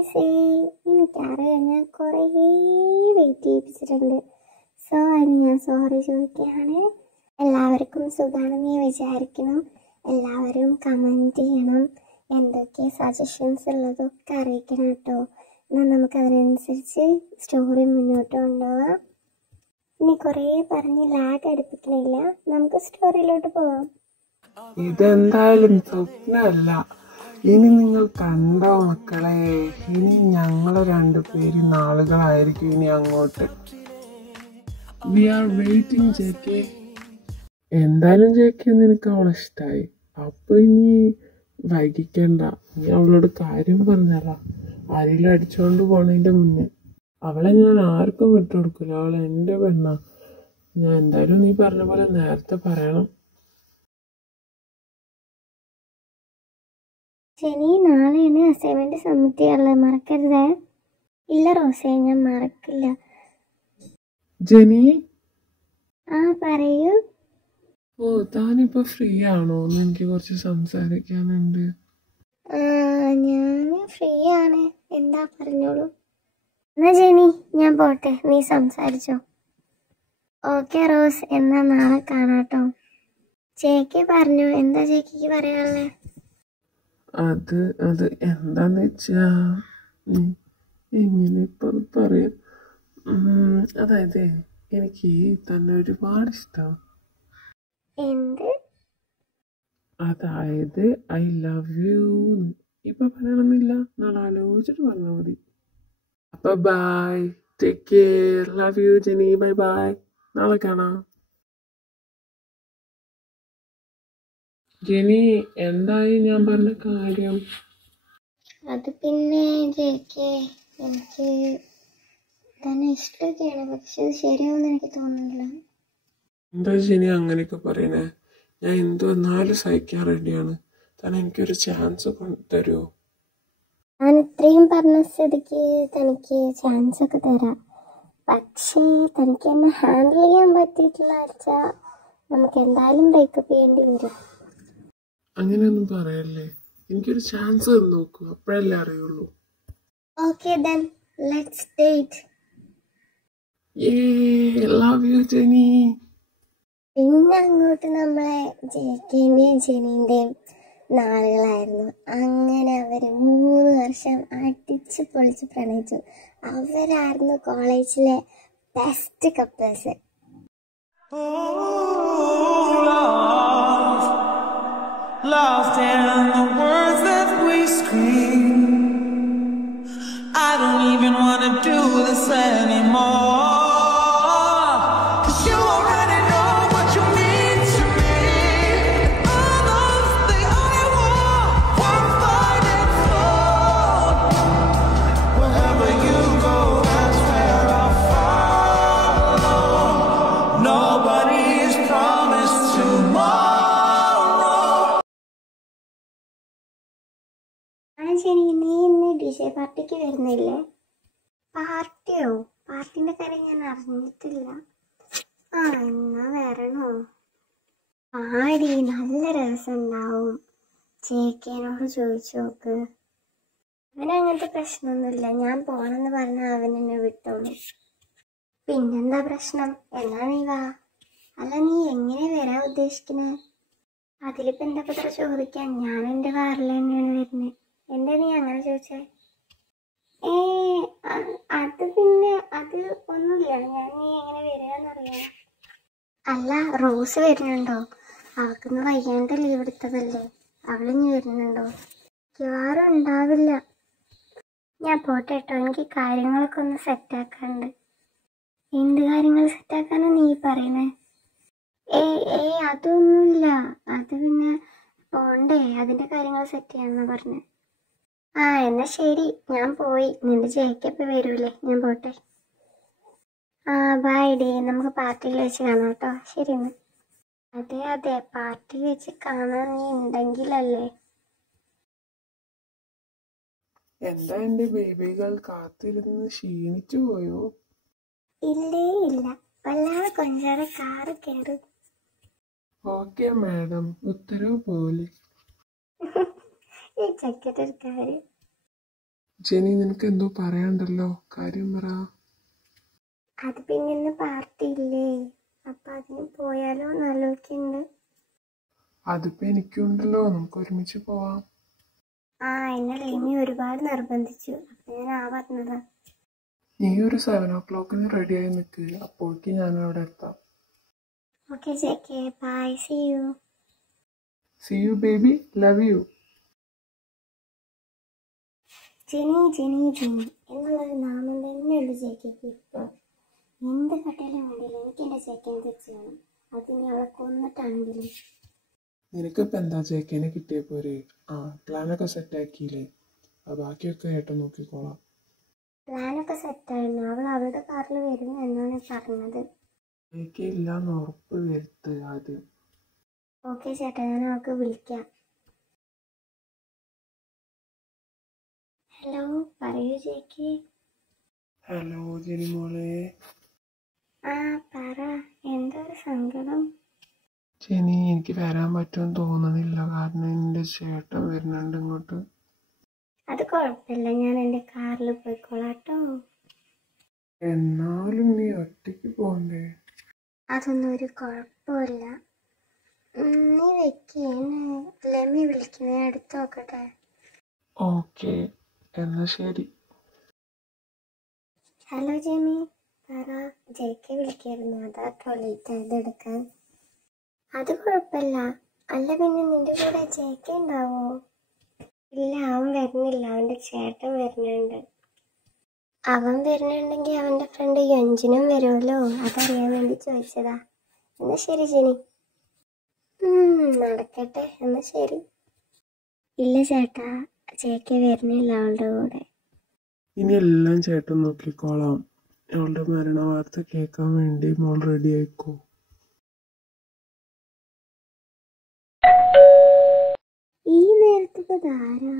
ഗൈസേ, എനിക്കറിയാം ഞാൻ കുറേ വെയിറ്റ് ചെയ്യിപ്പിച്ചിട്ടുണ്ട്. സോ അതിന് ഞാൻ സോറി ചോദിക്കുകയാണ്. എല്ലാവർക്കും സുഖമാണെന്ന് വിചാരിക്കണം. എല്ലാവരും കമൻറ്റ് ചെയ്യണം. എന്തൊക്കെ സജഷൻസ് ഉള്ളതൊക്കെ അറിയിക്കണം കേട്ടോ. എന്നാൽ നമുക്കതിനനുസരിച്ച് സ്റ്റോറി മുന്നോട്ട് കൊണ്ടുപോകാം. ഇനി കുറേ പറഞ്ഞ് ലാഗ് അടുപ്പിക്കണില്ല, നമുക്ക് സ്റ്റോറിയിലോട്ട് പോവാം. ഇതെന്തായാലും സ്വപ്നമല്ല, ഇനി നിങ്ങൾ കണ്ടോ മക്കളെ. ഇനി ഞങ്ങളെ രണ്ടുപേരും നാളുകളായിരിക്കും ഇനി അങ്ങോട്ട്. We are waiting JK. എന്തായാലും ജെക്കെ നിനക്ക് അവളെ ഇഷ്ടമായി, അപ്പൊ ഇനി വൈകിക്കണ്ട. നീ അവളോട് കാര്യം പറഞ്ഞാലാ. ആരെങ്കിലും അടിച്ചോണ്ട് പോണതിന്റെ മുന്നേ അവളെ ഞാൻ ആർക്കും വിട്ടുകൊടുക്കില്ല. അവളെ എൻ്റെ പെണ്ണാ. ഞാൻ എന്തായാലും നീ പറഞ്ഞ പോലെ നേരത്തെ പറയണം. ശനി നാളെയാണ് അസൈൻമെന്റ് സബ്മിറ്റ് ചെയ്യാനുള്ളത്, മറക്കരുതേ. ഇല്ല റോസേ, ഞാൻ മറക്കില്ല. ജെനി, പറയൂ. താനിപ്പോ ഫ്രീ ആണോ? എനിക്ക് കുറച്ച് സംസാരിക്കാനുണ്ട്. ഞാൻ ഫ്രീ ആണ്. എന്താ പറഞ്ഞോളൂ. എന്നാ ജെനി ഞാൻ പോട്ടെ, നീ സംസാരിച്ചോ. ഓക്കെ റോസ്, എന്നാ നാളെ കാണാട്ടോ. ചേക്കി പറഞ്ഞു, എന്താ ചേക്കിക്ക് പറയാനുള്ളത്? അത് എന്താന്ന് വെച്ചാ എങ്ങനെ ഇപ്പൊ പറയാം. അതായത് എനിക്ക് തന്നെ ഒരുപാട് ഇഷ്ടമാണ്. എന്ത്? അതായത് ഐ ലവ് യു. ഇപ്പൊ പറയണമെന്നില്ല, നാളെ ആലോചിച്ചിട്ട് പറഞ്ഞാൽ മതി. അപ്പൊ bye, take care, love you Jenny, bye bye, നാളെ കാണാം. ജെനി, എന്തായി ഞാൻ പറഞ്ഞ കാര്യം? അത് പിന്നെ ജെക്കെ, എനിക്ക് തന്നെ ഇഷ്ടമൊക്കെയാണ്, പക്ഷെ അത് ശരിയാവുമെന്ന് എനിക്ക് തോന്നുന്നില്ല. എന്താ ജെനി അങ്ങനെയൊക്കെ പറയണേ? ഞാൻ എന്ത് വന്നാലും സഹിക്കാൻ റെഡിയാണ്. തന്നെ എനിക്കൊരു ചാൻസ് തരുമോ? ഞാൻ ഇത്രയും പറഞ്ഞ സ്ഥിതിക്ക് തനിക്ക് ചാൻസ് ഒക്കെ തരാം. പക്ഷേ തനിക്ക് എന്നെ ഹാൻഡിൽ ചെയ്യാൻ പറ്റിയിട്ടില്ല വെച്ചാൽ നമുക്ക് എന്തായാലും ബ്രേക്കപ്പ് ചെയ്യേണ്ടി വരും. അങ്ങനെയൊന്നും പറയല്ലേ, എനിക്കൊരു ചാൻസ് തന്നു നോക്കൂ, അപ്പോഴല്ലേ അറിയുള്ളൂ. Okay then let's date. Love you Jenny. പിന്നെ അങ്ങോട്ട് നമ്മളെ ജെക്കെന്റെയും ജെനീന്റെയും നാളുകളായിരുന്നു. അങ്ങനെ അവർ 3 വർഷം അടിച്ച് പൊളിച്ച് പ്രണയിച്ചു. അവരായിരുന്നു കോളേജിലെ best couples. Lost in the words that we scream. I don't even want to do this anymore. ശരി, നീ ഇന്ന് ഡിജെ പാർട്ടിക്ക് വരുന്നില്ലേ? പാർട്ടിയോ? പാർട്ടിന്റെ കാര്യം ഞാൻ അറിഞ്ഞിട്ടില്ല. എന്നാ വരണോ? ആടി, നല്ല രസമുണ്ടാവും. ചേക്കേനോട് ചോദിച്ചു നോക്ക്. അവനങ്ങനത്തെ പ്രശ്നമൊന്നുമില്ല. ഞാൻ പോണെന്ന് പറഞ്ഞാൽ അവൻ എന്നെ വിട്ടോളൂ. പിന്നെന്താ പ്രശ്നം? എന്നാ നീ വാ. അല്ല, നീ എങ്ങനെ വരാൻ ഉദ്ദേശിക്കണേ? അതിലിപ്പോ എന്താ പത്ര ചോദിക്കാൻ? ഞാൻ എൻ്റെ കാറിൽ തന്നെയാണ് വരുന്നത്. എന്താ നീ അങ്ങനെ ചോദിച്ചേ? അത് പിന്നെ അത് ഒന്നുമില്ല. നീ എങ്ങനെ വരികയെന്നറിയാം. അല്ല, റോസ് വരുന്നുണ്ടോ? അവൾക്കൊന്ന് വയ്യാണ്ട് ലീവ് എടുത്തതല്ലേ, അവളിഞ്ഞ് വരുന്നുണ്ടോ? മിക്കവാറും ഉണ്ടാവില്ല. ഞാൻ പോട്ടെ കേട്ടോ, എനിക്ക് കാര്യങ്ങളൊക്കെ ഒന്ന് സെറ്റാക്കാനുണ്ട്. എന്ത് കാര്യങ്ങൾ സെറ്റാക്കാനാണ് നീ പറയണേ? അതൊന്നുമില്ല. അത് പിന്നെ പോണ്ടേ, അതിൻ്റെ കാര്യങ്ങൾ സെറ്റ് ചെയ്യാമെന്നാ പറഞ്ഞേ. എന്നാ ശരി, ഞാൻ പോയി. നിന്റെ ജയിക്കപ്പം വരൂലേ? ഞാൻ പോട്ടെ. ബൈ ഡേ, നമുക്ക് പാർട്ടിയിൽ വെച്ച് കാണാം കേട്ടോ. ശരി എന്നാ. അതെ, പാർട്ടിയിൽ വെച്ച് കാണാൻ നീ ഉണ്ടെങ്കിലല്ലേ. എന്താ എന്റെ ബേബികൾ കാത്തിരുന്ന് ക്ഷീണിച്ചു പോയോ? ഇല്ല, വല്ലാതെ കൊഞ്ചാതെ കാറ് കയറി. ഓക്കെ മാഡം, ഉത്തരവ് പോലെ. ഈ ചക്കറ്റൊരു കാര്യം. ജെനി, നിനക്ക് എന്തോ പറയാണ്ടല്ലോ, കാര്യം പറ. അത് പിന്നെ ഇന്ന് പാർട്ടി ഇല്ലേ, അപ്പൊ അതിന് പോയാലോ എന്നാലോചിക്കുന്നുണ്ട്. അതിപ്പോ എനിക്കുണ്ടല്ലോ, നമുക്ക് ഒരുമിച്ച് പോവാം. എന്നെ ലിമി ഒരുപാട് നിർബന്ധിച്ചു, അപ്പൊ ഞാൻ പറഞ്ഞതാ. നീ ഒരു 7 o'clock റെഡിയായി നിൽക്ക്, അപ്പോഴേക്ക് ഞാൻ അവിടെ എത്താം. ഓക്കെ ചേക്കേ, bye, see you. See you baby, love you. Jenny Jenny Jenny എന്നുള്ളൊരു നാമം തന്നെയുള്ളു ചേക്കേക്ക് ഇപ്പോൾ. എന്ത് കട്ടയിലും വേണ്ടിയില്ല, എനിക്ക് എൻ്റെ ചേക്കേനെ തിരിച്ചു വേണം. അതിന് അവളെ കൊന്നിട്ടാണെങ്കിലും. നിനക്കിപ്പോൾ എന്താ ചേക്കേനെ കിട്ടിയ പോരെ? പ്ലാനൊക്കെ സെറ്റാക്കിയില്ലേ? ബാക്കിയൊക്കെ ഏട്ടൻ നോക്കിക്കോളാം. പ്ലാനൊക്കെ സെറ്റായിരുന്നു. അവൾ അവളുടെ കാറിൽ വരും എന്നാണ് പറഞ്ഞത്. ചേക്കെ ഇല്ലാന്ന് ഉറപ്പ് വരുത്ത് ആദ്യം. ഓക്കെ ചേട്ടാ, ഞാൻ അവൾക്ക് വിളിക്കാം. ഹലോ, പറയൂ ചേക്കി. ഹലോ ജെനി മോളെ. പറ, എന്തൊരു സങ്കടം. ജെനി, എനിക്ക് വരാൻ പറ്റുമെന്ന് തോന്നണില്ല, കാരണം എൻ്റെ ചേട്ടൻ വരുന്നുണ്ട് ഇങ്ങോട്ട്. അത് കുഴപ്പമില്ല, ഞാൻ എൻ്റെ കാറിൽ പോയിക്കോളാട്ടോ. എന്നാലും നീ ഒറ്റയ്ക്ക് പോകണ്ടേ? അതൊന്നും ഒരു കുഴപ്പമില്ല. നീ വെക്കേ, ലെമി വിളിക്കുന്നേ, എടുത്ത് നോക്കട്ടെ. ഓക്കെ, എന്നാ ശരി. ഹലോ ജെമി, പറ. ജെക്കെ വിളിക്കായിരുന്നു, അതാ ലേറ്റ് ആയത് എടുക്കാൻ. അത് കുഴപ്പമില്ല. അല്ല പിന്നെ നിന്റെ കൂടെ ജെക്കെ ഉണ്ടാവോ? ഇല്ല, അവൻ വരുന്നില്ല, അവൻ്റെ ചേട്ടൻ വരുന്നുണ്ട്. അവൻ വരുന്നുണ്ടെങ്കിൽ അവൻ്റെ ഫ്രണ്ട് യഞ്ജനും വരുമല്ലോ, അതറിയാൻ വേണ്ടി ചോദിച്ചതാ. എന്നാ ശരി ജെനി. നടക്കട്ടെ, എന്നാ ശരി. ഇല്ല ചേട്ടാ, ചേക്കെ വരുന്നില്ല അവളുടെ കൂടെ. ഇനി എല്ലാം ചേട്ടൻ നോക്കിക്കോളാം. അവളുടെ മരണ വാർത്ത കേൾക്കാൻ വേണ്ടി മോൾ റെഡി ആയിക്കോ. ഈ നേരത്തൊക്കെ ധാരാ.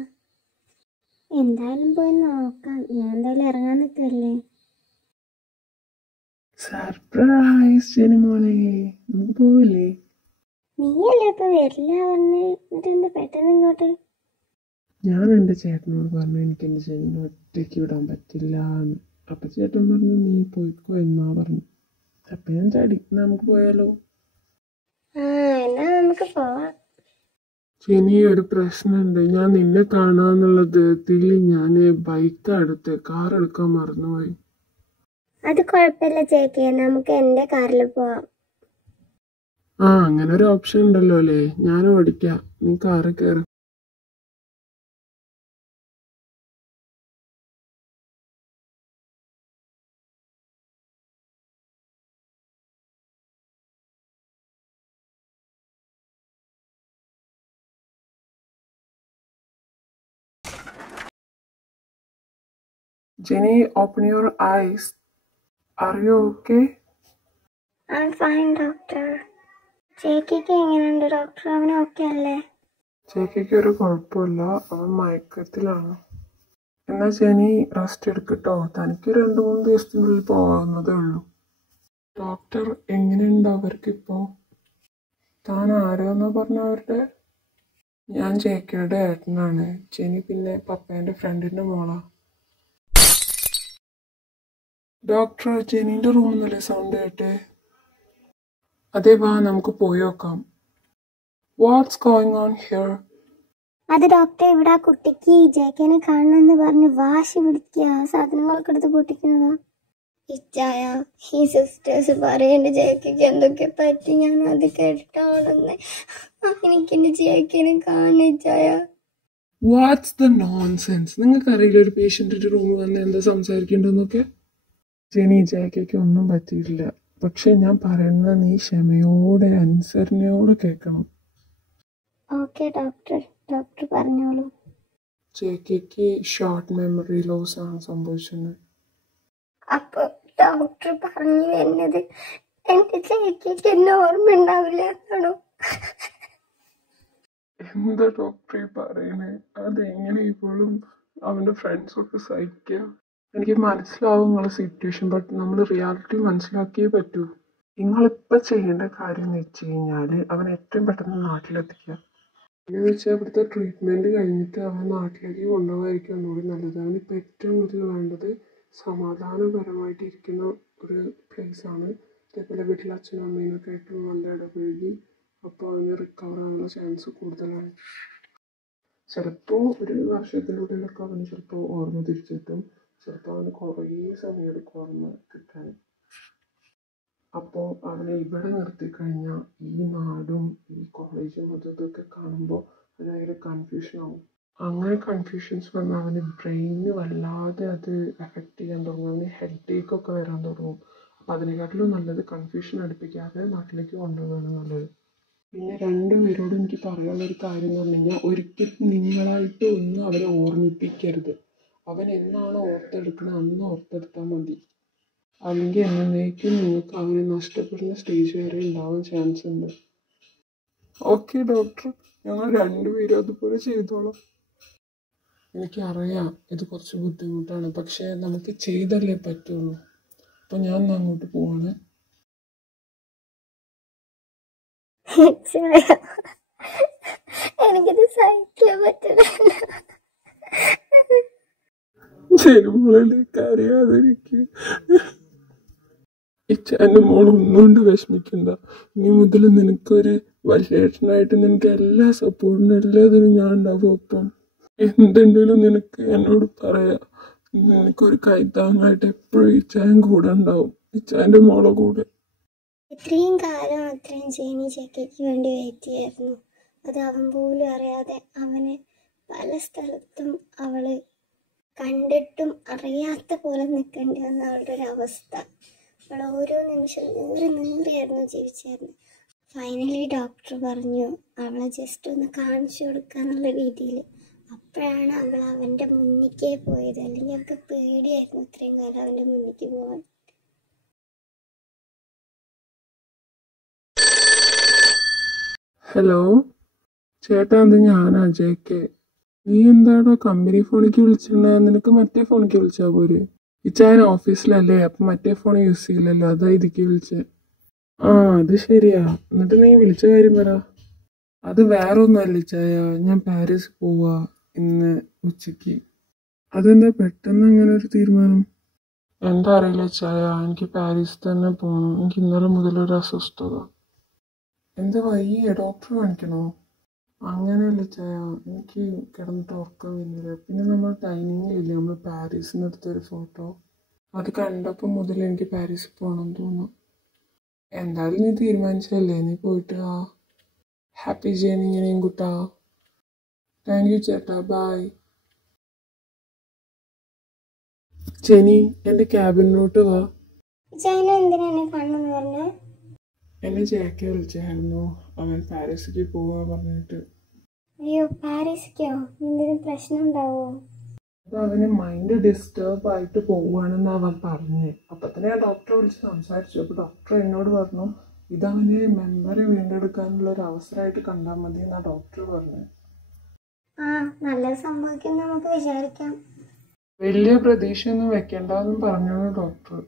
എന്തായാലും പോയി നോക്കാം, ഞാൻ എന്തായാലും ഇറങ്ങാൻ നിൽക്കല്ലേ. സർപ്രൈസ് ജെനി മോളെ, നമുക്ക് പോവില്ലേ? നീയല്ലേ ഇപ്പൊ വരില്ല പറഞ്ഞ്, എന്നിട്ട് എന്താ പെട്ടെന്ന് ഇങ്ങോട്ട്? ഞാൻ എൻ്റെ ചേട്ടനോട് പറഞ്ഞു എനിക്ക് എൻ്റെ ചേട്ടനെ ഒറ്റയ്ക്ക് വിടാൻ പറ്റില്ല എന്ന്. അപ്പം ചേട്ടൻ പറഞ്ഞു നീ പോയിക്കോ എന്നാ പറഞ്ഞു. അപ്പം ഞാൻ ചാടി, നമുക്ക് പോയാലോ? എന്നാ നമുക്ക് പോവാം. ജെനി, ഒരു പ്രശ്നമുണ്ട്. ഞാൻ നിന്നെ കാണാന്നുള്ള ധൃതിയിൽ ഞാൻ ബൈക്ക് എടുത്ത് കാർ എടുക്കാൻ മറന്നുപോയി. അത് കുഴപ്പമില്ല ചേക്കേ, നമുക്ക് എൻ്റെ കാറിൽ പോവാം. അങ്ങനെ ഒരു ഓപ്ഷൻ ഉണ്ടല്ലോ അല്ലേ? ഞാൻ ഓടിക്കാം, നീ കാറിൽ കയറി. Jenny, open your eyes. Are you okay? I'm fine, doctor. ചേക്കിക്ക് എങ്ങനെയുണ്ട് ഡോക്ടർ? അവന് ഓക്കെ അല്ലേ? ചേക്കിക്ക് ഒരു കുഴപ്പമില്ല, അവൻ മയക്കത്തിലാണ്. എന്നാ ജെനി റെസ്റ്റ് എടുക്കട്ടോ, തനിക്ക് 2-3 ദിവസത്തിനുള്ളിൽ പോകാവുന്നതേ ഉള്ളൂ. ഡോക്ടർ എങ്ങനെയുണ്ട് അവർക്കിപ്പോ? താൻ ആരാന്നാ പറഞ്ഞ അവരുടെ? ഞാൻ ചേക്കിയുടെ ഏട്ടനാണ്. ജെനി പിന്നെ പപ്പേൻ്റെ ഫ്രണ്ടിൻ്റെ മോളാ. ഡോക്ടർ, ജെനീൻ്റെ റൂമിൽ നിന്നല്ലേ സൗണ്ട് കേട്ടെ? അതെ, വാ നമുക്ക് പോയി നോക്കാം. What's going on here? അത് ഡോക്ടർ, ഇവിടെ ആ കുട്ടിക്ക് ജേക്കനെ കാണണമെന്ന് പറഞ്ഞ് വാശി പിടിക്കുക, സാധനങ്ങളൊക്കെ എടുത്ത് പൊട്ടിക്കുന്നതാ. ഇച്ചായ, ഈ സിസ്റ്റേഴ്സ് പറയേണ്ട ജേക്കയ്ക്ക് എന്തൊക്കെ പറ്റി, ഞാൻ അത് കേട്ടിട്ടാണെന്ന്. എനിക്ക് എന്റെ ജേക്കനെ കാണിച്ചായ. What's the nonsense? നിങ്ങൾക്കറിയില്ല ഒരു പേഷ്യൻറ്റിൻ്റെ റൂമിൽ വന്ന് എന്താ സംസാരിക്കേണ്ടതെന്നൊക്കെ? ജെനി, ജേക്കയ്ക്ക് ഒന്നും പറ്റിയില്ല. പക്ഷെ ഞാൻ പറയുന്നത് നീ ക്ഷമയോടെ അനുസരണയോടെ കേൾക്കണം. ഓക്കെ ഡോക്ടർ, ഡോക്ടർ പറഞ്ഞോളൂ. ജേക്കയ്ക്ക് ഷോർട്ട് മെമ്മറി ലോസ് ആണ് സംഭവിച്ചത്. അപ്പൊ ഡോക്ടർ പറഞ്ഞു വരുന്നത് എന്റെ ചേച്ചിക്ക് എന്നെ ഓർമ്മ ഉണ്ടാവില്ല എന്നാണോ? എന്താ ഡോക്ടർ പറയണേ? അതെങ്ങനെ ഇപ്പോഴും അവൻ്റെ ഫ്രണ്ട്സൊക്കെ സഹിക്കുക? എനിക്ക് മനസ്സിലാവും നിങ്ങളെ സിറ്റുവേഷൻ, ബട്ട് നമ്മൾ റിയാലിറ്റി മനസ്സിലാക്കിയേ പറ്റൂ. നിങ്ങളിപ്പോൾ ചെയ്യേണ്ട കാര്യം എന്ന് വെച്ച് കഴിഞ്ഞാൽ അവൻ ഏറ്റവും പെട്ടെന്ന് നാട്ടിലെത്തിക്കുക. എന്ന് വെച്ചാൽ ഇവിടുത്തെ ട്രീറ്റ്മെൻറ്റ് കഴിഞ്ഞിട്ട് അവൻ നാട്ടിലേക്ക് കൊണ്ടുപോകാതിരിക്കും ഒന്നുകൂടി നല്ലത്. അവനിപ്പോൾ ഏറ്റവും കൂടുതൽ വേണ്ടത് സമാധാനപരമായിട്ട് ഇരിക്കുന്ന ഒരു പ്ലേസാണ്. അതേപോലെ വീട്ടിൽ അച്ഛനും അമ്മേനൊക്കെ ആയിട്ട് നല്ല ഇടപഴകി, അപ്പോൾ അവന് റിക്കവർ ആവാനുള്ള ചാൻസ് കൂടുതലാണ്. ചിലപ്പോൾ ഒരു വർഷത്തിൻ്റെ ഉള്ളിലൊക്കെ അവന് ചിലപ്പോൾ ഓർമ്മ തിരിച്ചു കിട്ടും, ചിലപ്പോൾ അവന് കുറേ സമയം എടുക്കും ഓർമ്മ കിട്ടാൻ. അപ്പോൾ അവനെ ഇവിടെ നിർത്തിക്കഴിഞ്ഞാൽ ഈ നാടും ഈ കോളേജും ഇതൊക്കെ കാണുമ്പോൾ അത് ഭയങ്കര കൺഫ്യൂഷനാവും. അങ്ങനെ കൺഫ്യൂഷൻസ് വന്നാൽ അവന് ബ്രെയിന് വല്ലാതെ അത് എഫക്റ്റ് ചെയ്യാൻ തുടങ്ങും, അവന് ഹെഡേക്കൊക്കെ വരാൻ തുടങ്ങും. അപ്പോൾ അതിനെക്കാട്ടിലും നല്ലത് കൺഫ്യൂഷൻ അടുപ്പിക്കാതെ നാട്ടിലേക്ക് കൊണ്ടുപോവുകയാണ് നല്ലത്. പിന്നെ രണ്ടുപേരോടും എനിക്ക് പറയാനുള്ളൊരു കാര്യം എന്ന് പറഞ്ഞു കഴിഞ്ഞാൽ, ഒരിക്കലും നിങ്ങളായിട്ട് ഒന്നും അവരെ ഓർമ്മിപ്പിക്കരുത്. അവൻ എന്നാണ് ഓർത്തെടുക്കുന്നത് അന്ന് ഓർത്തെടുത്താൽ മതി. അല്ലെങ്കിൽ എന്നേക്കും നിങ്ങൾക്ക് അവനെ നഷ്ടപ്പെടുന്ന സ്റ്റേജ് വരെ ഉണ്ടാവാൻ ചാൻസ് ഉണ്ട്. ഓക്കെ ഡോക്ടർ, ഞങ്ങൾ രണ്ടുപേരും അതുപോലെ ചെയ്തോളാം. എനിക്കറിയാം ഇത് കുറച്ച് ബുദ്ധിമുട്ടാണ്, പക്ഷേ നമുക്ക് ചെയ്തല്ലേ പറ്റുള്ളൂ. അപ്പം ഞാൻ അങ്ങോട്ട് പോവാണ്. എനിക്കിത് സഹിക്കാൻ പറ്റില്ല. ജന്മങ്ങളിലേക്ക് അറിയാതിരിക്കുക. ഇച്ചാൻ്റെ മോളൊന്നും കൊണ്ട് വിഷമിക്കണ്ട. ഇനി മുതൽ നിനക്കൊരു വലിയേട്ടനായിട്ട് നിനക്ക് എല്ലാ സപ്പോർട്ടിനും എല്ലാത്തിനും ഞാൻ ഉണ്ടാവും. ഒപ്പം എന്തുണ്ടെങ്കിലും നിനക്ക് എന്നോട് പറയാം. നിനക്കൊരു കൈത്താങ്ങായിട്ട് എപ്പോഴും ഇച്ചാൻ കൂടെ ഉണ്ടാവും, ഇച്ചാൻ്റെ മോളെ കൂടെ. ഇത്രയും കാലം അത്രയും ജേനി ചേക്കയ്ക്ക് വേണ്ടി വെയിറ്റ് ചെയ്യായിരുന്നു. അത് അവൻ പോലും അറിയാതെ അവന് പല സ്ഥലത്തും അവള് കണ്ടിട്ടും അറിയാത്ത പോലെ നിൽക്കേണ്ടി വന്ന അവളുടെ ഒരു അവസ്ഥ. അവൾ ഓരോ നിമിഷം നീറിയായിരുന്നു ജീവിച്ചായിരുന്നു. ഫൈനലി ഡോക്ടർ പറഞ്ഞു അവളെ ജസ്റ്റ് ഒന്ന് കാണിച്ചു കൊടുക്കാന്നുള്ള രീതിയിൽ. അപ്പോഴാണ് അവൾ അവൻ്റെ മുന്നിക്കേ പോയത്. അല്ലെങ്കിൽ അവൾക്ക് പേടിയായിരുന്നു ഇത്രയും കാലം അവൻ്റെ മുന്നിക്ക് പോകാൻ. ഹലോ ചേട്ടാ, അത് ഞാനാ ജെ.കെ. നീ എന്താടോ കമ്പനി ഫോണിലേക്ക് വിളിച്ചിട്ടുണ്ടാ? നിനക്ക് മറ്റേ ഫോണിലേക്ക് വിളിച്ചാൽ പോരെ? ഇച്ചായൻ ഓഫീസിലല്ലേ, അപ്പം മറ്റേ ഫോൺ യൂസ് ചെയ്യില്ലല്ലോ, അതാ ഇതിക്ക് വിളിച്ചത്. ആ അത് ശരിയാ. എന്നിട്ട് നീ വിളിച്ച കാര്യം പറ. അത് വേറെ ഒന്നുമല്ല ഇച്ചായ, ഞാൻ പാരീസ് പോവാ ഇന്ന് ഉച്ചയ്ക്ക്. അതെന്താ പെട്ടെന്ന് അങ്ങനെ ഒരു തീരുമാനം? എന്താ അറിയില്ല ഇച്ചായ, എനിക്ക് പാരീസ് തന്നെ പോകണം. എനിക്ക് ഇന്നലെ മുതലൊരു അസ്വസ്ഥത. എന്താ വയ്യ, ഡോക്ടർ കാണിക്കണോ? അങ്ങനെയല്ല ചായ, എനിക്ക് കിടന്നിട്ട് ഉറക്കം വരുന്നില്ല. പിന്നെ നമ്മൾ ഡൈനിങ്ങിലില്ലേ നമ്മൾ പാരീസിന് എടുത്തൊരു ഫോട്ടോ, അത് കണ്ടപ്പോൾ മുതൽ എനിക്ക് പാരീസിൽ പോകണമെന്ന് തോന്നുന്നു. എന്തായാലും നീ തീരുമാനിച്ചല്ലേ, നീ പോയിട്ട് വാ. ഹാപ്പി ജേണി ഇങ്ങനെയും കുട്ടാ. താങ്ക് യു ചേട്ടാ, ബൈ. ജെനി, എൻ്റെ ക്യാബിനിലോട്ട് വാ. എന്തിനാണ് കണ്ണെന്ന് പറഞ്ഞേ? എന്നെ ജെ.കെ വിളിച്ചായിരുന്നു, അവൻ പാരീസിലേക്ക് പോവാ പറഞ്ഞിട്ട്. അയ്യോ പാരീസിക്കോ? എന്തെങ്കിലും പ്രശ്നം ഉണ്ടാവോ? അപ്പൊ അവന് മൈൻഡ് ഡിസ്റ്റർബ് ആയിട്ട് പോവുകയാണെന്ന് അവൻ പറഞ്ഞേ. അപ്പൊ തന്നെ ഞാൻ ഡോക്ടറെ വിളിച്ച് സംസാരിച്ചു. അപ്പൊ ഡോക്ടർ എന്നോട് പറഞ്ഞു ഇതവനെ മെമ്മറി വീണ്ടെടുക്കാനുള്ള ഒരു അവസരമായിട്ട് കണ്ടാൽ മതി എന്നാ ഡോക്ടർ പറഞ്ഞു. ആ നല്ലത് സംഭവിക്കും നമുക്ക് വിചാരിക്കാം. വലിയ പ്രതീക്ഷയൊന്നും വെക്കണ്ടെന്നും പറഞ്ഞു ഡോക്ടർ.